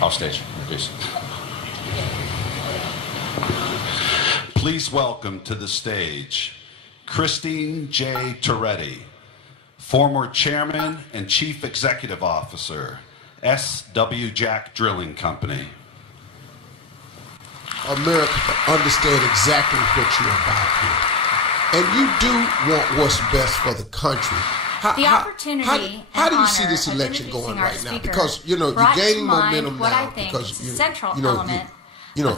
Off stage, please. Please welcome to the stage Christine J. Toretti, former chairman and chief executive officer, S.W. Jack Drilling Company. America understand exactly what you're about here. And you do want what's best for the country. How do you see this election going right now? Because you're gaining momentum now because of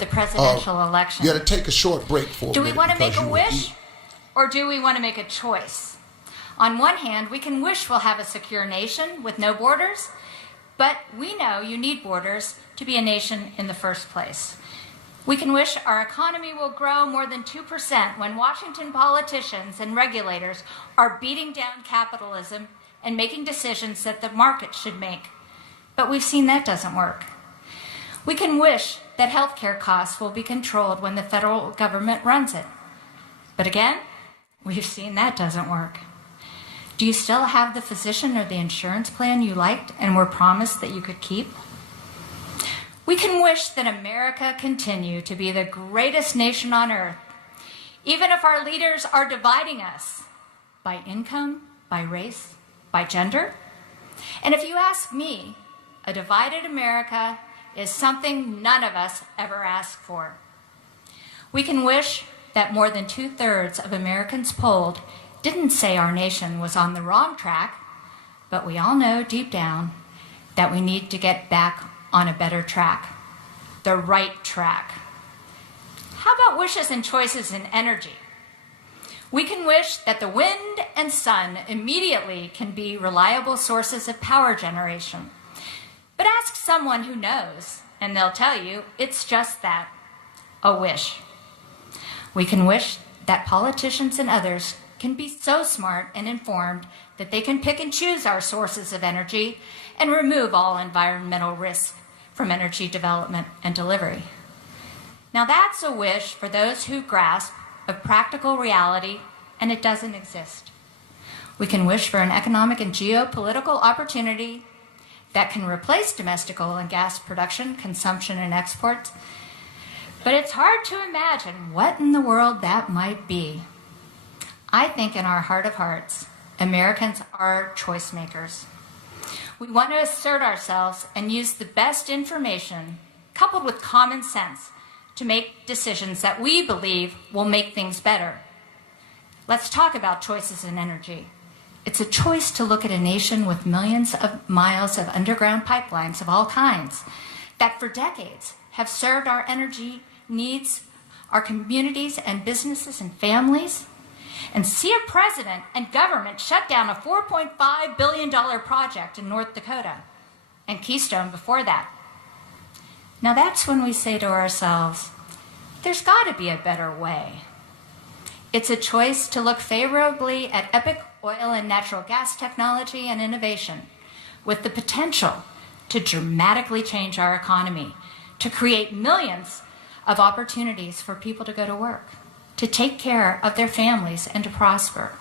the presidential election. You got to take a short break for a minute. Do we want to make a wish, or do we want to make a choice? On one hand, we can wish we'll have a secure nation with no borders, but we know you need borders to be a nation in the first place. We can wish our economy will grow more than 2% when Washington politicians and regulators are beating down capitalism and making decisions that the market should make. But we've seen that doesn't work. We can wish that healthcare costs will be controlled when the federal government runs it. But again, we've seen that doesn't work. Do you still have the physician or the insurance plan you liked and were promised that you could keep? We can wish that America continue to be the greatest nation on earth, even if our leaders are dividing us by income, by race, by gender. And if you ask me, a divided America is something none of us ever asked for. We can wish that more than 2/3 of Americans polled didn't say our nation was on the wrong track, but we all know deep down that we need to get back on a better track, the right track. How about wishes and choices in energy? We can wish that the wind and sun immediately can be reliable sources of power generation. But ask someone who knows, and they'll tell you it's just that, a wish. We can wish that politicians and others can be so smart and informed that they can pick and choose our sources of energy and remove all environmental risk from energy development and delivery. Now that's a wish for those who grasp a practical reality, and it doesn't exist. We can wish for an economic and geopolitical opportunity that can replace domestic oil and gas production, consumption, and exports, but it's hard to imagine what in the world that might be. I think in our heart of hearts, Americans are choice makers. We want to assert ourselves and use the best information, coupled with common sense, to make decisions that we believe will make things better. Let's talk about choices in energy. It's a choice to look at a nation with millions of miles of underground pipelines of all kinds that for decades have served our energy needs, our communities and businesses and families, and see a president and government shut down a $4.5 billion project in North Dakota, and Keystone before that. Now that's when we say to ourselves, there's got to be a better way. It's a choice to look favorably at epic oil and natural gas technology and innovation with the potential to dramatically change our economy, to create millions of opportunities for people to go to work, to take care of their families and to prosper.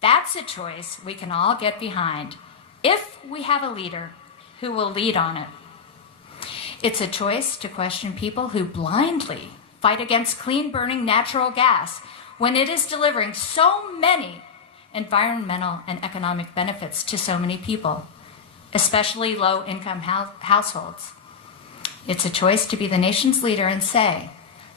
That's a choice we can all get behind if we have a leader who will lead on it. It's a choice to question people who blindly fight against clean-burning natural gas when it is delivering so many environmental and economic benefits to so many people, especially low-income households. It's a choice to be the nation's leader and say,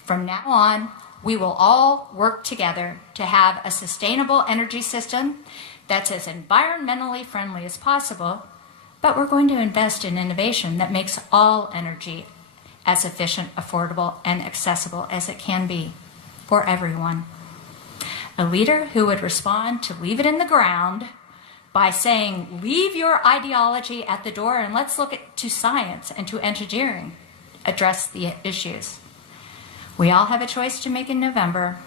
from now on, we will all work together to have a sustainable energy system that's as environmentally friendly as possible, but we're going to invest in innovation that makes all energy as efficient, affordable, and accessible as it can be for everyone. A leader who would respond to leave it in the ground by saying, leave your ideology at the door and let's look to science and to engineering, address the issues. We all have a choice to make in November.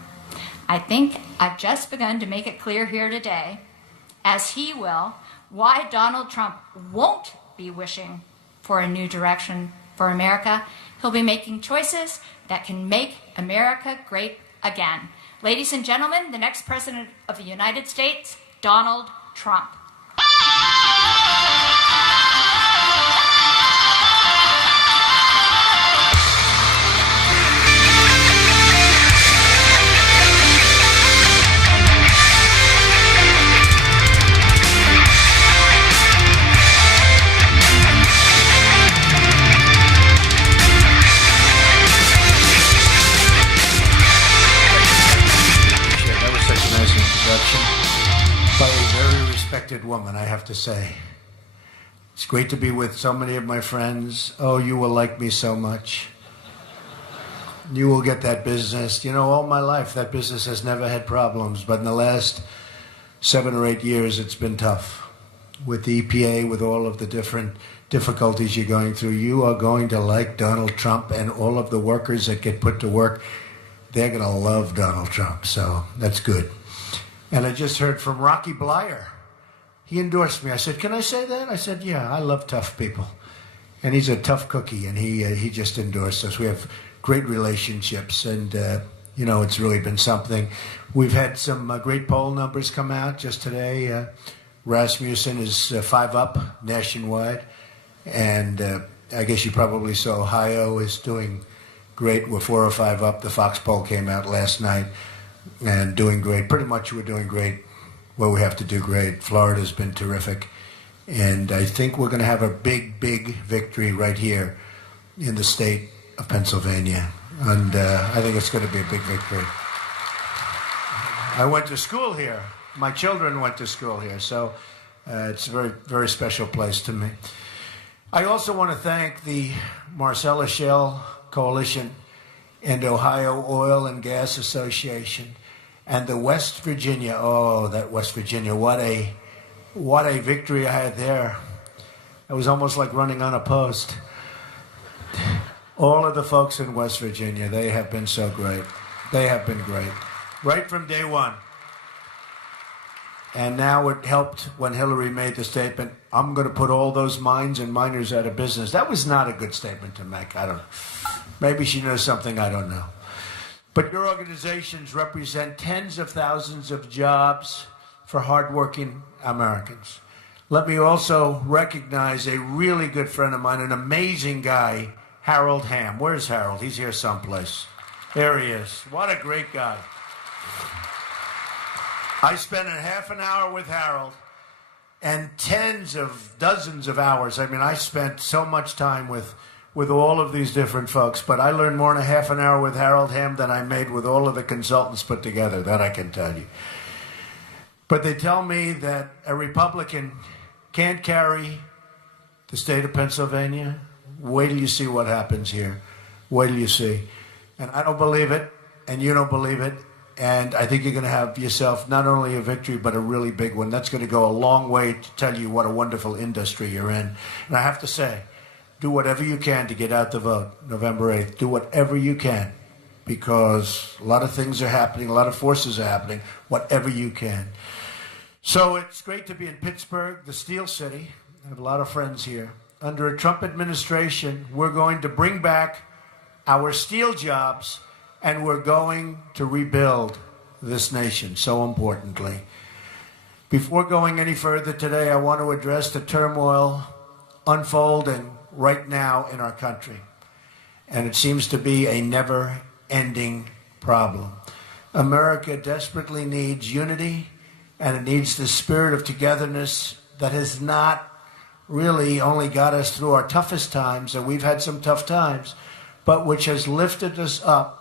I think I've just begun to make it clear here today, as he will, why Donald Trump won't be wishing for a new direction for America. He'll be making choices that can make America great again. Ladies and gentlemen, the next President of the United States, Donald Trump. unexpected woman, I have to say. It's great to be with so many of my friends. Oh, you will like me so much. You will get that business. You know, all my life, that business has never had problems. But in the last 7 or 8 years, it's been tough. With the EPA, with all of the different difficulties you're going through, you are going to like Donald Trump, and all of the workers that get put to work, they're going to love Donald Trump. So that's good. And I just heard from Rocky Blyer. He endorsed me. I said, can I say that? I said, yeah, I love tough people. And he's a tough cookie, and he just endorsed us. We have great relationships, and, you know, it's really been something. We've had some great poll numbers come out just today. Rasmussen is 5 up nationwide, and I guess you probably saw Ohio is doing great. We're 4 or 5 up. The Fox poll came out last night, and doing great. Pretty much we're doing great where we have to do great. Florida's been terrific, and I think we're going to have a big, big victory right here in the state of Pennsylvania, and I think it's going to be a big victory. I went to school here. My children went to school here, so it's a very, very special place to me. I also want to thank the Marcellus Shale Coalition and Ohio Oil and Gas Association and the West Virginia. Oh, that West Virginia! What a victory I had there. It was almost like running on a post. All of the folks in West Virginia, they have been so great. They have been great, right from day one. And now it helped when Hillary made the statement, I'm going to put all those mines and miners out of business. That was not a good statement to make. I don't know. Maybe she knows something I don't know. But your organizations represent tens of thousands of jobs for hardworking Americans. Let me also recognize a really good friend of mine, an amazing guy, Harold Hamm. Where's Harold? He's here someplace. There he is. What a great guy. I spent a half an hour with Harold and dozens of hours. I mean, I spent so much time with all of these different folks, but I learned more in a half an hour with Harold Hamm than I made with all of the consultants put together. That I can tell you. But they tell me that a Republican can't carry the state of Pennsylvania. Wait till you see what happens here. Wait till you see. And I don't believe it, and you don't believe it. And I think you're going to have yourself not only a victory, but a really big one. That's going to go a long way to tell you what a wonderful industry you're in. And I have to say, do whatever you can to get out the vote, November 8th. Do whatever you can, because a lot of things are happening, a lot of forces are happening, whatever you can. So it's great to be in Pittsburgh, the Steel City. I have a lot of friends here. Under a Trump administration, we're going to bring back our steel jobs, and we're going to rebuild this nation, so importantly. Before going any further today, I want to address the turmoil unfolding right now in our country. And it seems to be a never-ending problem. America desperately needs unity, and it needs the spirit of togetherness that has not really only got us through our toughest times, and we've had some tough times, but which has lifted us up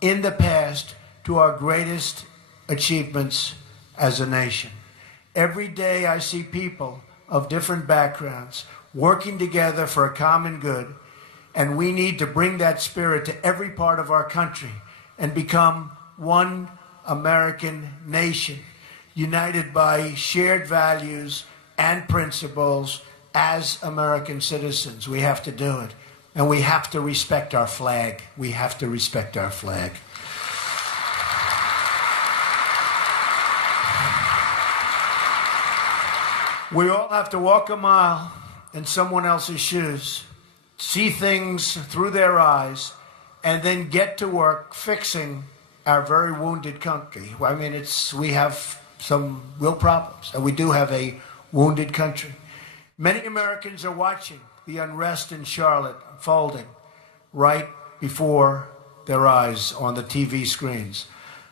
in the past to our greatest achievements as a nation. Every day I see people of different backgrounds working together for a common good, and we need to bring that spirit to every part of our country and become one American nation, united by shared values and principles as American citizens. We have to do it. And we have to respect our flag. We have to respect our flag. We all have to walk a mile in someone else's shoes, see things through their eyes, and then get to work fixing our very wounded country. I mean, we have some real problems, and we do have a wounded country. Many Americans are watching the unrest in Charlotte unfolding right before their eyes on the TV screens.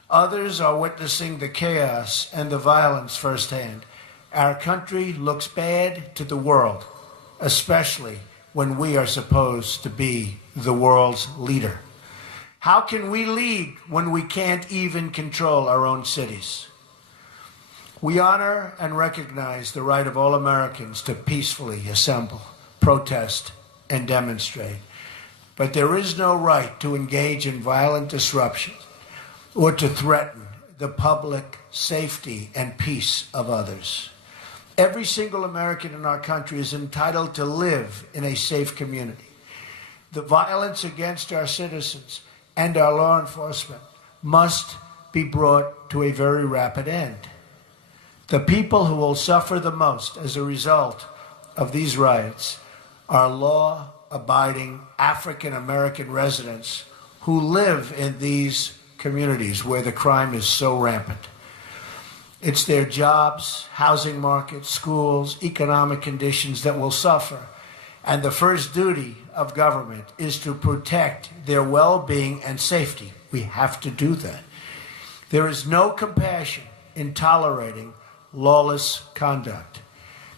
Others are witnessing the chaos and the violence firsthand. Our country looks bad to the world, especially when we are supposed to be the world's leader. How can we lead when we can't even control our own cities? We honor and recognize the right of all Americans to peacefully assemble, protest, and demonstrate. But there is no right to engage in violent disruption or to threaten the public safety and peace of others. Every single American in our country is entitled to live in a safe community. The violence against our citizens and our law enforcement must be brought to a very rapid end. The people who will suffer the most as a result of these riots are law-abiding African-American residents who live in these communities where the crime is so rampant. It's their jobs, housing markets, schools, economic conditions that will suffer. And the first duty of government is to protect their well-being and safety. We have to do that. There is no compassion in tolerating lawless conduct.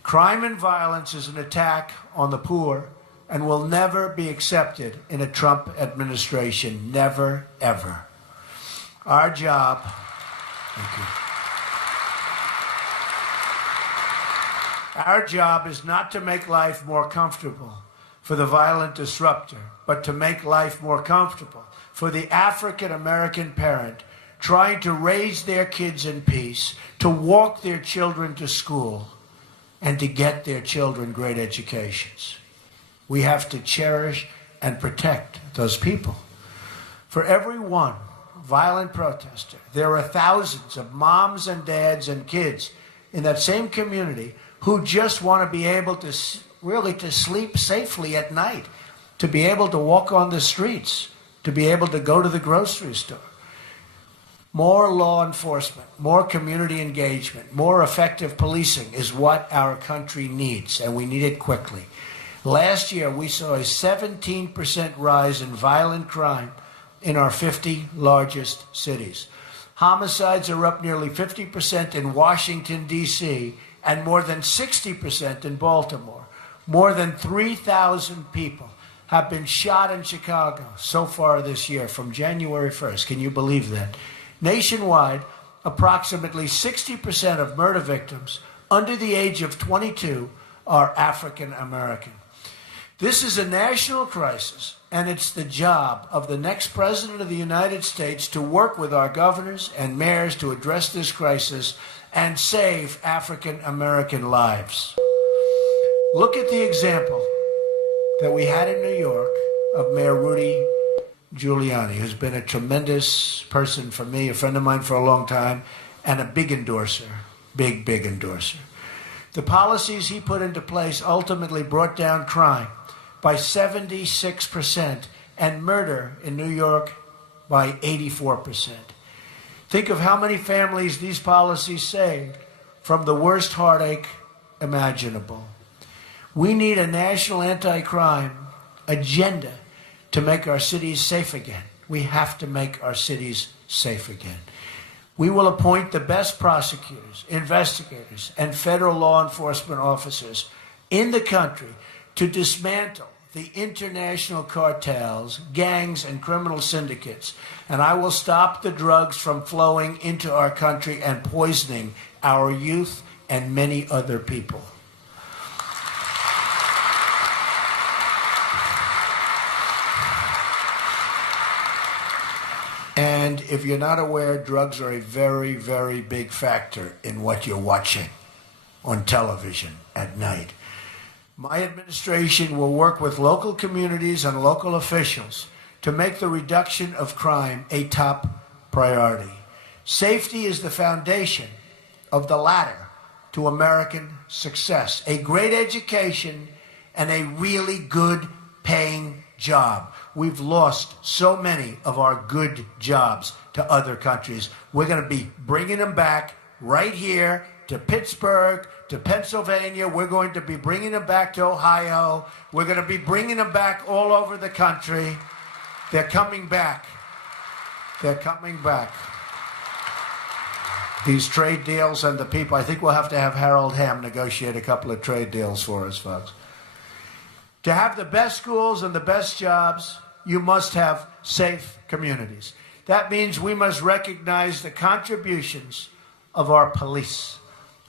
Crime and violence is an attack on the poor and will never be accepted in a Trump administration. Never, ever. Our job, thank you. Our job is not to make life more comfortable for the violent disruptor, but to make life more comfortable for the African-American parent trying to raise their kids in peace, to walk their children to school, and to get their children great educations. We have to cherish and protect those people. For every one violent protester, there are thousands of moms and dads and kids in that same community who just want to be able to really to sleep safely at night, to be able to walk on the streets, to be able to go to the grocery store. More law enforcement, more community engagement, more effective policing is what our country needs, and we need it quickly. Last year, we saw a 17% rise in violent crime in our 50 largest cities. Homicides are up nearly 50% in Washington, D.C., and more than 60% in Baltimore. More than 3,000 people have been shot in Chicago so far this year from January 1st. Can you believe that? Nationwide, approximately 60% of murder victims under the age of 22 are African American. This is a national crisis, and it's the job of the next president of the United States to work with our governors and mayors to address this crisis and save African American lives. Look at the example that we had in New York of Mayor Rudy Giuliani, who's been a tremendous person for me, a friend of mine for a long time, and a big endorser, big endorser. The policies he put into place ultimately brought down crime by 76% and murder in New York by 84%. Think of how many families these policies saved from the worst heartache imaginable. We need a national anti-crime agenda to make our cities safe again. We have to make our cities safe again. We will appoint the best prosecutors, investigators, and federal law enforcement officers in the country to dismantle the international cartels, gangs, and criminal syndicates. And I will stop the drugs from flowing into our country and poisoning our youth and many other people. And if you're not aware, drugs are a very, very big factor in what you're watching on television at night. My administration will work with local communities and local officials to make the reduction of crime a top priority. Safety is the foundation of the ladder to American success. A great education and a really good paying job. We've lost so many of our good jobs to other countries. We're going to be bringing them back right here to Pittsburgh, to Pennsylvania. We're going to be bringing them back to Ohio. We're going to be bringing them back all over the country. They're coming back. They're coming back. These trade deals and the people, I think we'll have to have Harold Hamm negotiate a couple of trade deals for us, folks. To have the best schools and the best jobs, you must have safe communities. That means we must recognize the contributions of our police,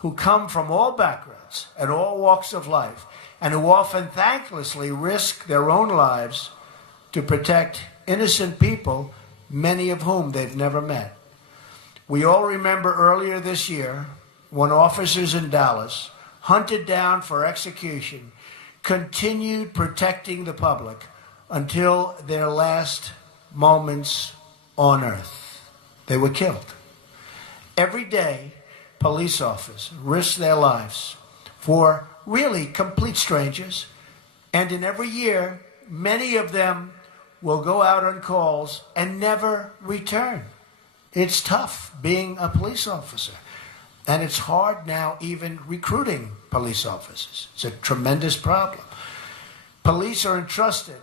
who come from all backgrounds and all walks of life, and who often thanklessly risk their own lives to protect innocent people, many of whom they've never met. We all remember earlier this year when officers in Dallas, hunted down for execution, continued protecting the public until their last moments on earth. They were killed. Every day, police officers risk their lives for really complete strangers, and in every year, many of them will go out on calls and never return. It's tough being a police officer, and it's hard now even recruiting police officers. It's a tremendous problem. Police are entrusted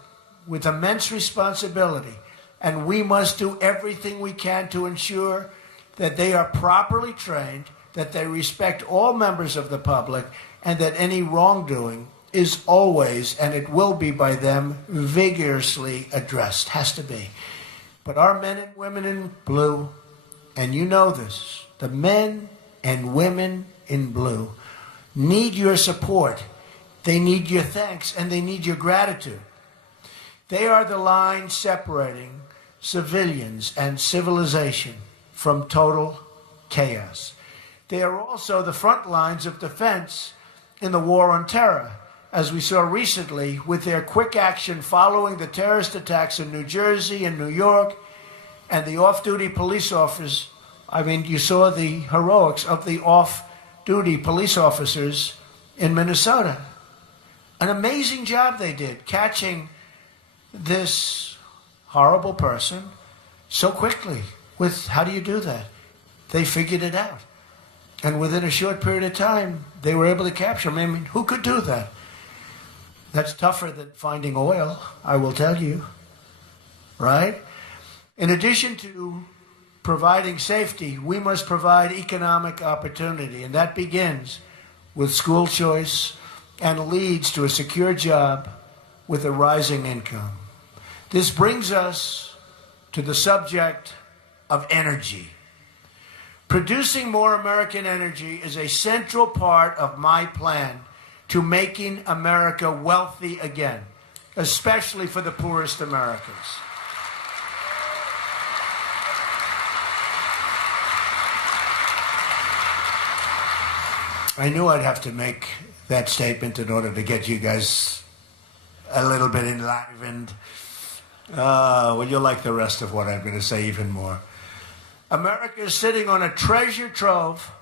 with immense responsibility, and we must do everything we can to ensure that they are properly trained, that they respect all members of the public, and that any wrongdoing is always, and it will be by them, vigorously addressed. Has to be. But our men and women in blue, and you know this, the men and women in blue need your support. They need your thanks, and they need your gratitude. They are the line separating civilians and civilization from total chaos. They are also the front lines of defense in the war on terror, as we saw recently with their quick action following the terrorist attacks in New Jersey and New York, and the off-duty police officers. I mean, you saw the heroics of the off-duty police officers in Minnesota. An amazing job they did, catching this horrible person so quickly. How do you do that? They figured it out. And within a short period of time, they were able to capture him. I mean, who could do that? That's tougher than finding oil, I will tell you. Right? In addition to providing safety, we must provide economic opportunity. And that begins with school choice and leads to a secure job with a rising income. This brings us to the subject of energy. Producing more American energy is a central part of my plan to making America wealthy again, especially for the poorest Americans. I knew I'd have to make that statement in order to get you guys a little bit enlivened. Well, you'll like the rest of what I'm going to say even more. America is sitting on a treasure trove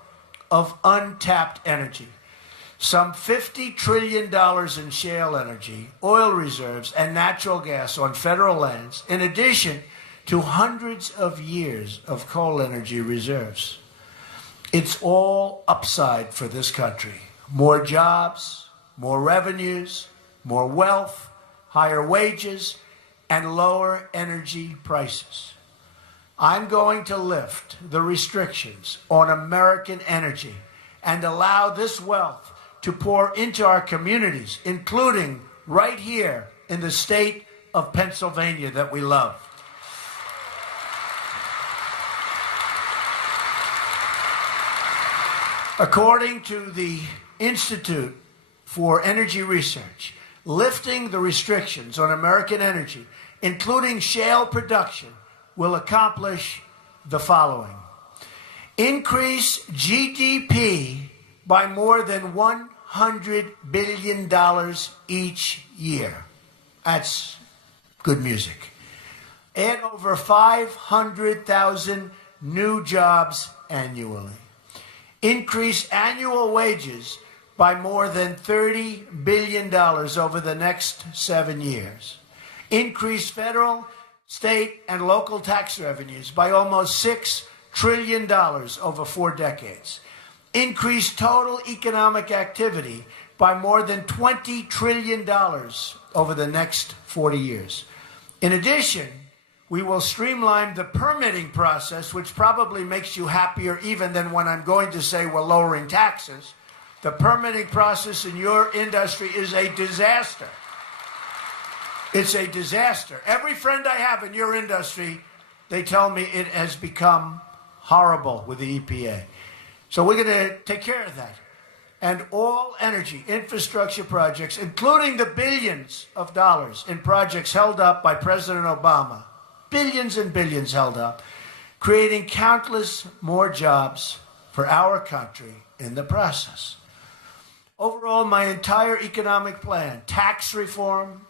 of untapped energy. Some $50 trillion in shale energy, oil reserves, and natural gas on federal lands, in addition to hundreds of years of coal energy reserves. It's all upside for this country. More jobs, more revenues, more wealth, higher wages, and lower energy prices. I'm going to lift the restrictions on American energy and allow this wealth to pour into our communities, including right here in the state of Pennsylvania that we love. According to the Institute for Energy Research, lifting the restrictions on American energy, including shale production, will accomplish the following. Increase GDP by more than $100 billion each year. That's good music. Add over 500,000 new jobs annually. Increase annual wages by more than $30 billion over the next 7 years. Increase federal, state, and local tax revenues by almost $6 trillion over 4 decades. Increase total economic activity by more than $20 trillion over the next 40 years. In addition, we will streamline the permitting process, which probably makes you happier even than when I'm going to say we're lowering taxes. The permitting process in your industry is a disaster. It's a disaster. Every friend I have in your industry, they tell me it has become horrible with the EPA. So we're going to take care of that. And all energy infrastructure projects, including the billions of dollars in projects held up by President Obama, billions and billions held up, creating countless more jobs for our country in the process. Overall, my entire economic plan, tax reform,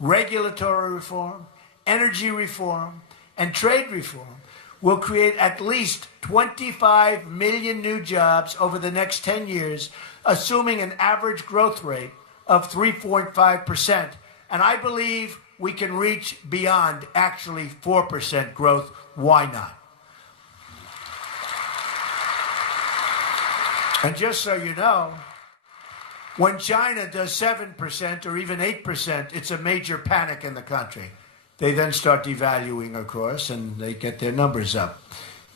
regulatory reform, energy reform, and trade reform, will create at least 25 million new jobs over the next 10 years, assuming an average growth rate of 3.5%. And I believe we can reach beyond actually 4% growth. Why not? And just so you know, when China does 7% or even 8%, it's a major panic in the country. They then start devaluing, of course, and they get their numbers up,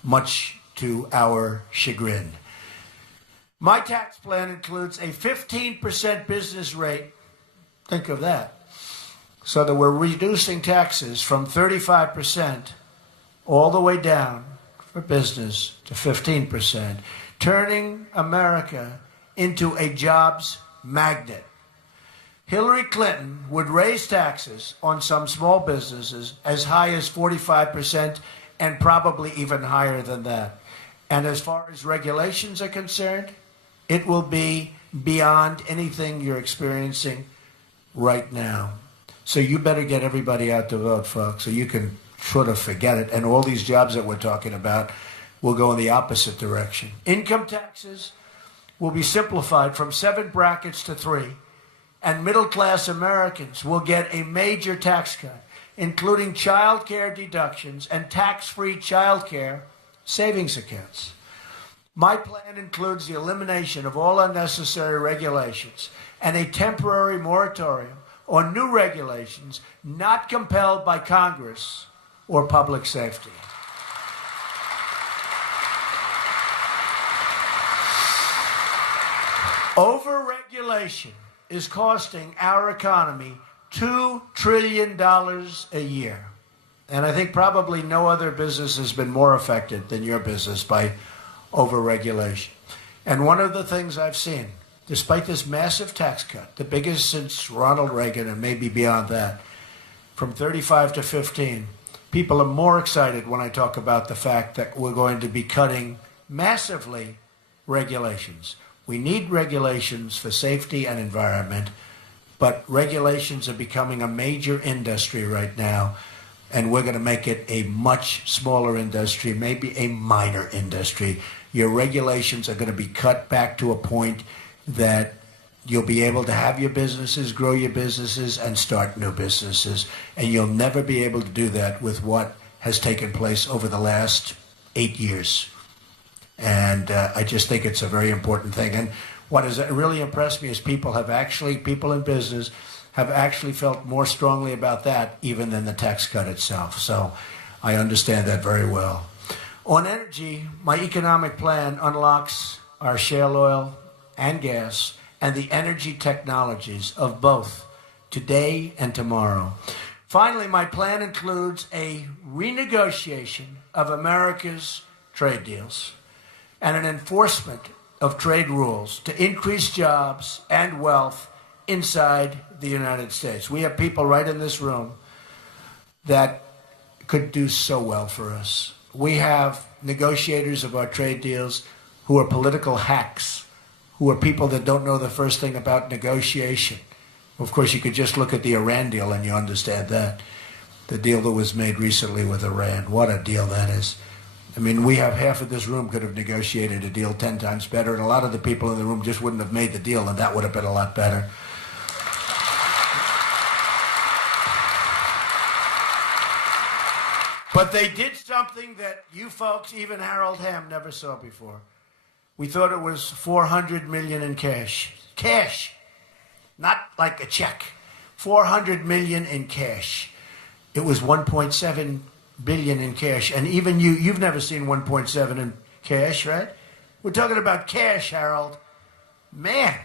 much to our chagrin. My tax plan includes a 15% business rate. Think of that. So that we're reducing taxes from 35% all the way down for business to 15%, turning America into a jobs magnet. Hillary Clinton would raise taxes on some small businesses as high as 45% and probably even higher than that. And as far as regulations are concerned, it will be beyond anything you're experiencing right now. So you better get everybody out to vote, folks, so you can sort of forget it. And all these jobs that we're talking about will go in the opposite direction. Income taxes will be simplified from 7 brackets to 3. And middle-class Americans will get a major tax cut, including child care deductions and tax-free child care savings accounts. My plan includes the elimination of all unnecessary regulations and a temporary moratorium on new regulations not compelled by Congress or public safety. Overregulation is costing our economy $2 trillion a year. And I think probably no other business has been more affected than your business by overregulation. And one of the things I've seen, despite this massive tax cut, the biggest since Ronald Reagan and maybe beyond that, from 35 to 15, people are more excited when I talk about the fact that we're going to be cutting massively regulations. We need regulations for safety and environment, but regulations are becoming a major industry right now, and we're going to make it a much smaller industry, maybe a minor industry. Your regulations are going to be cut back to a point that you'll be able to have your businesses, grow your businesses, and start new businesses. And you'll never be able to do that with what has taken place over the last 8 years. And I just think it's a very important thing. And what has really impressed me is people in business have actually felt more strongly about that even than the tax cut itself. So I understand that very well. On energy, my economic plan unlocks our shale oil and gas and the energy technologies of both today and tomorrow. Finally, my plan includes a renegotiation of America's trade deals and an enforcement of trade rules to increase jobs and wealth inside the United States. We have people right in this room that could do so well for us. We have negotiators of our trade deals who are political hacks, who are people that don't know the first thing about negotiation. Of course, you could just look at the Iran deal and you understand that. The deal that was made recently with Iran. What a deal that is. I mean, we have half of this room could have negotiated a deal 10 times better, and a lot of the people in the room just wouldn't have made the deal, and that would have been a lot better. But they did something that you folks, even Harold Hamm, never saw before. We thought it was $400 million in cash. Cash. Not like a check. $400 million in cash. It was $1.7 billion in cash. And even you've never seen 1.7 in cash, right? We're talking about cash, Harold. Man.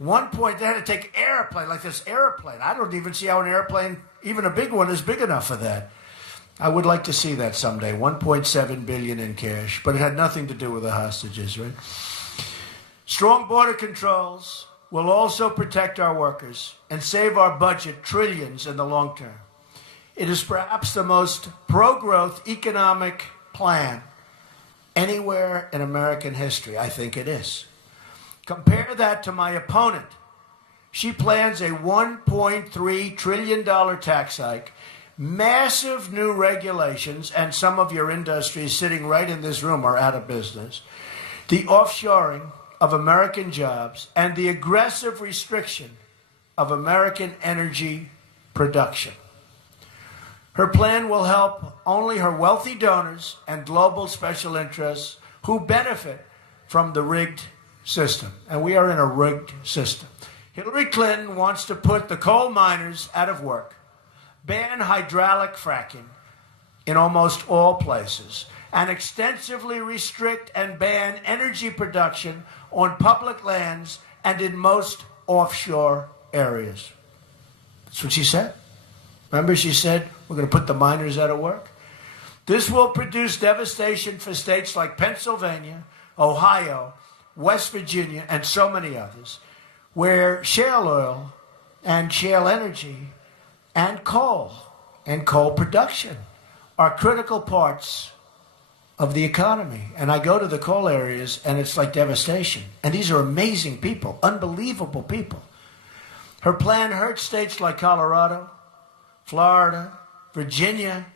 They had to take airplane, like this airplane. I don't even see how an airplane, even a big one, is big enough for that. I would like to see that someday, 1.7 billion in cash, but it had nothing to do with the hostages, right? Strong border controls will also protect our workers and save our budget trillions in the long term. It is perhaps the most pro-growth economic plan anywhere in American history. I think it is. Compare that to my opponent. She plans a $1.3 trillion tax hike, massive new regulations, and some of your industries sitting right in this room are out of business, the offshoring of American jobs, and the aggressive restriction of American energy production. Her plan will help only her wealthy donors and global special interests who benefit from the rigged system. And we are in a rigged system. Hillary Clinton wants to put the coal miners out of work, ban hydraulic fracking in almost all places, and extensively restrict and ban energy production on public lands and in most offshore areas. That's what she said. Remember, she said, we're going to put the miners out of work? This will produce devastation for states like Pennsylvania, Ohio, West Virginia, and so many others, where shale oil and shale energy and coal production are critical parts of the economy. And I go to the coal areas, and it's like devastation. And these are amazing people, unbelievable people. Her plan hurts states like Colorado, Florida, Virginia,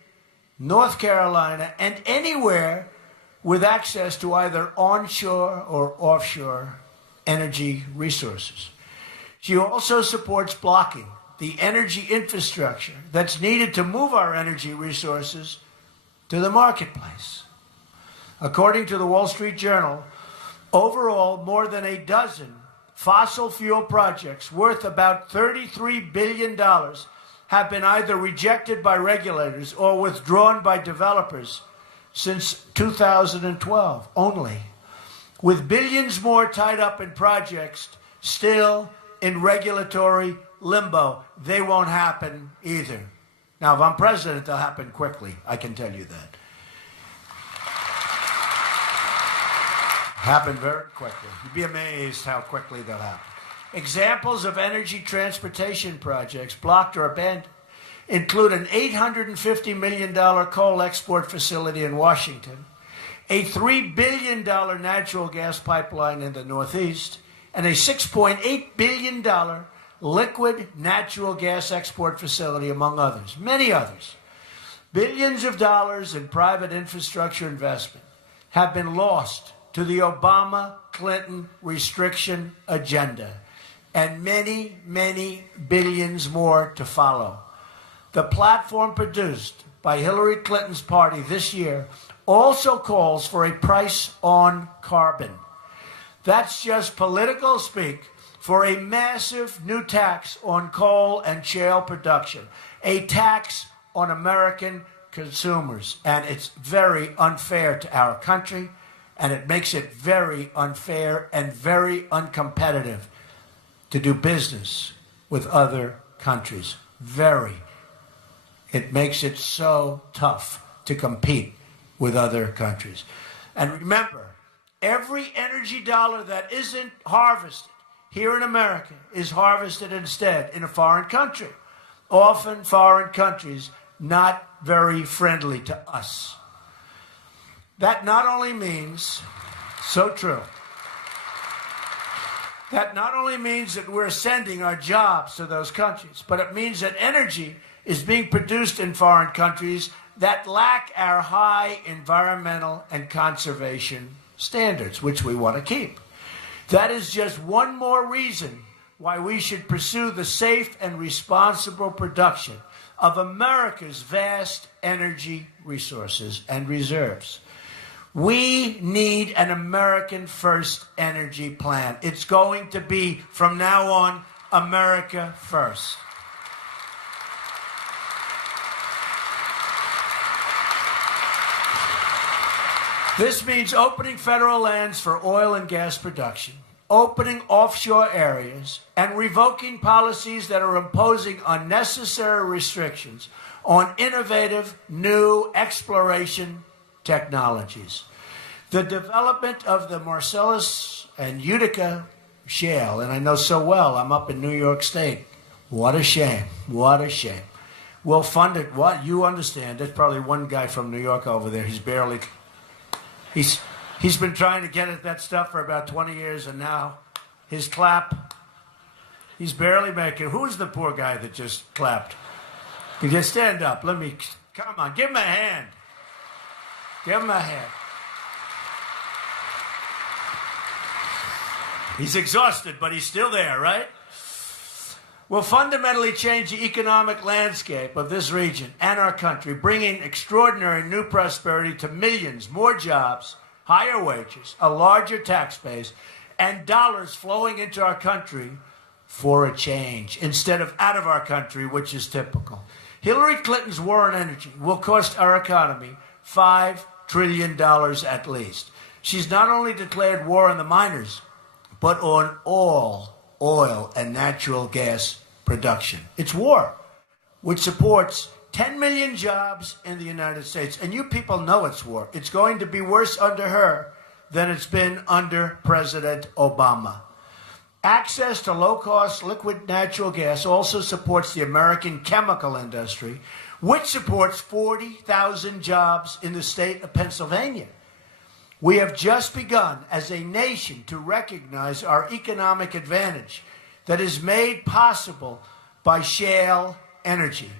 North Carolina, and anywhere with access to either onshore or offshore energy resources. She also supports blocking the energy infrastructure that's needed to move our energy resources to the marketplace. According to the Wall Street Journal, overall, more than a dozen fossil fuel projects worth about $33 billion have been either rejected by regulators or withdrawn by developers since 2012 only, with billions more tied up in projects still in regulatory limbo. They won't happen either. Now, if I'm president, they'll happen quickly. I can tell you that. Happen very quickly. You'd be amazed how quickly they'll happen. Examples of energy transportation projects blocked or abandoned include an $850 million coal export facility in Washington, a $3 billion natural gas pipeline in the Northeast, and a $6.8 billion liquid natural gas export facility, among others, many others. Billions of dollars in private infrastructure investment have been lost to the Obama-Clinton restriction agenda, and many, many billions more to follow. The platform produced by Hillary Clinton's party this year also calls for a price on carbon. That's just political speak for a massive new tax on coal and shale production, a tax on American consumers. And it's very unfair to our country, and it makes it very unfair and very uncompetitive to do business with other countries. Very. It makes it so tough to compete with other countries. And remember, every energy dollar that isn't harvested here in America is harvested instead in a foreign country. Often foreign countries not very friendly to us. That not only means, so true, that not only means that we're sending our jobs to those countries, but it means that energy is being produced in foreign countries that lack our high environmental and conservation standards, which we want to keep. That is just one more reason why we should pursue the safe and responsible production of America's vast energy resources and reserves. We need an American first energy plan. It's going to be, from now on, America first. This means opening federal lands for oil and gas production, opening offshore areas, and revoking policies that are imposing unnecessary restrictions on innovative new exploration technologies. The development of the Marcellus and Utica shale, and I know so well, I'm up in New York State. What a shame. What a shame. We'll fund it. What? You understand. There's probably one guy from New York over there. He's been trying to get at that stuff for about 20 years, and now his clap, he's barely making. Who's the poor guy that just clapped? You just stand up. Come on, give him a hand. Give him a hand. He's exhausted, but he's still there, right? Will fundamentally change the economic landscape of this region and our country, bringing extraordinary new prosperity to millions, more jobs, higher wages, a larger tax base, and dollars flowing into our country for a change instead of out of our country, which is typical. Hillary Clinton's war on energy will cost our economy $5 trillion at least. She's not only declared war on the miners, but on all oil and natural gas production. It's war, which supports 10 million jobs in the United States. And you people know it's war. It's going to be worse under her than it's been under President Obama. Access to low-cost liquid natural gas also supports the American chemical industry, which supports 40,000 jobs in the state of Pennsylvania. We have just begun as a nation to recognize our economic advantage that is made possible by shale energy.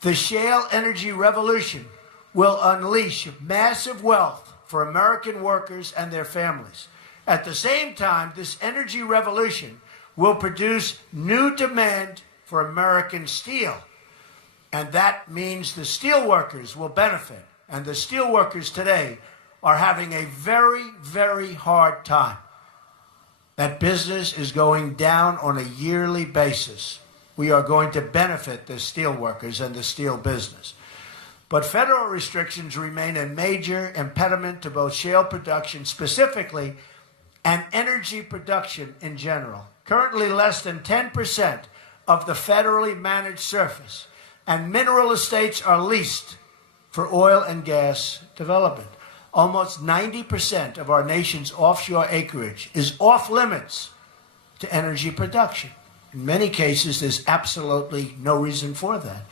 The shale energy revolution will unleash massive wealth for American workers and their families. At the same time, this energy revolution will produce new demand for American steel. And that means the steel workers will benefit. And the steel workers today are having a very, very hard time. That business is going down on a yearly basis. We are going to benefit the steel workers and the steel business. But federal restrictions remain a major impediment to both shale production specifically and energy production in general. Currently, less than 10% of the federally managed surface and mineral estates are leased for oil and gas development. Almost 90% of our nation's offshore acreage is off limits to energy production. In many cases, there's absolutely no reason for that.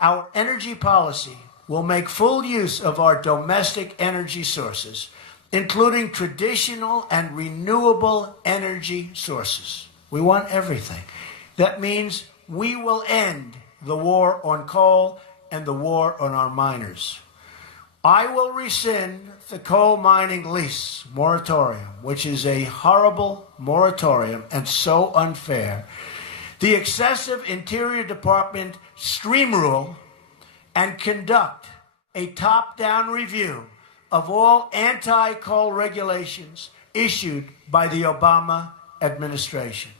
Our energy policy will make full use of our domestic energy sources, including traditional and renewable energy sources. We want everything. That means we will end the war on coal and the war on our miners. I will rescind the coal mining lease moratorium, which is a horrible moratorium and so unfair, the excessive Interior Department stream rule, and conduct a top-down review of all anti-coal regulations issued by the Obama administration.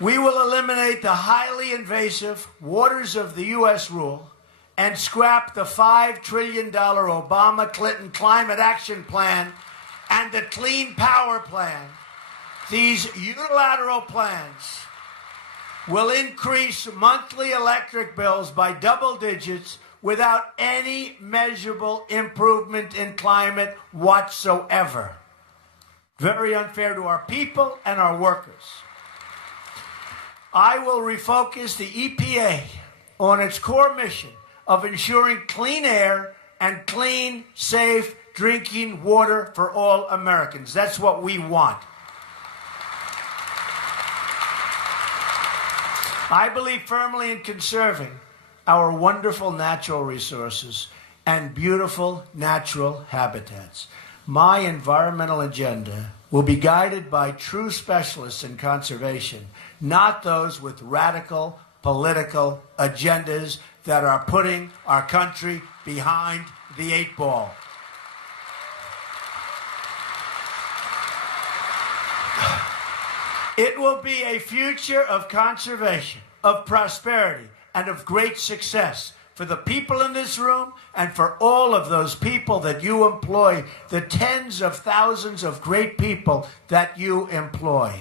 We will eliminate the highly invasive Waters of the U.S. rule and scrap the $5 trillion Obama-Clinton Climate Action Plan and the Clean Power Plan. These unilateral plans will increase monthly electric bills by double digits without any measurable improvement in climate whatsoever. Very unfair to our people and our workers. I will refocus the EPA on its core mission of ensuring clean air and clean, safe drinking water for all Americans. That's what we want. I believe firmly in conserving our wonderful natural resources and beautiful natural habitats. My environmental agenda will be guided by true specialists in conservation, not those with radical political agendas that are putting our country behind the 8 ball. It will be a future of conservation, of prosperity, and of great success for the people in this room and for all of those people that you employ, the tens of thousands of great people that you employ.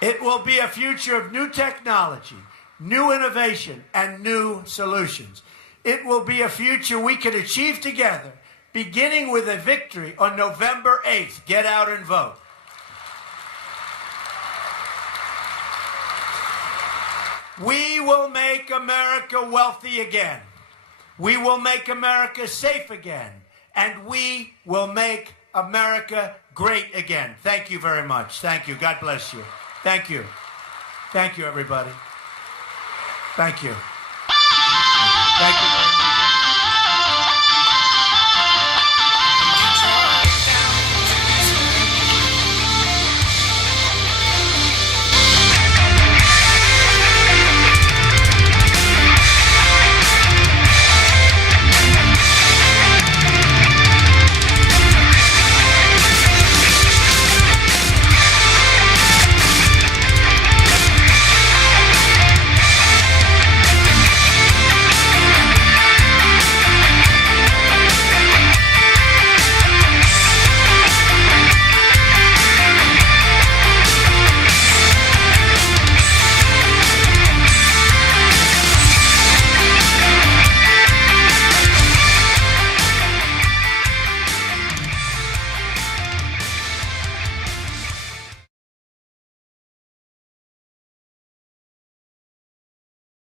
It will be a future of new technology, new innovation, and new solutions. It will be a future we can achieve together, beginning with a victory on November 8th. Get out and vote. We will make America wealthy again. We will make America safe again. And we will make America great again. Thank you very much. Thank you. God bless you. Thank you. Thank you, everybody. Thank you. Thank you.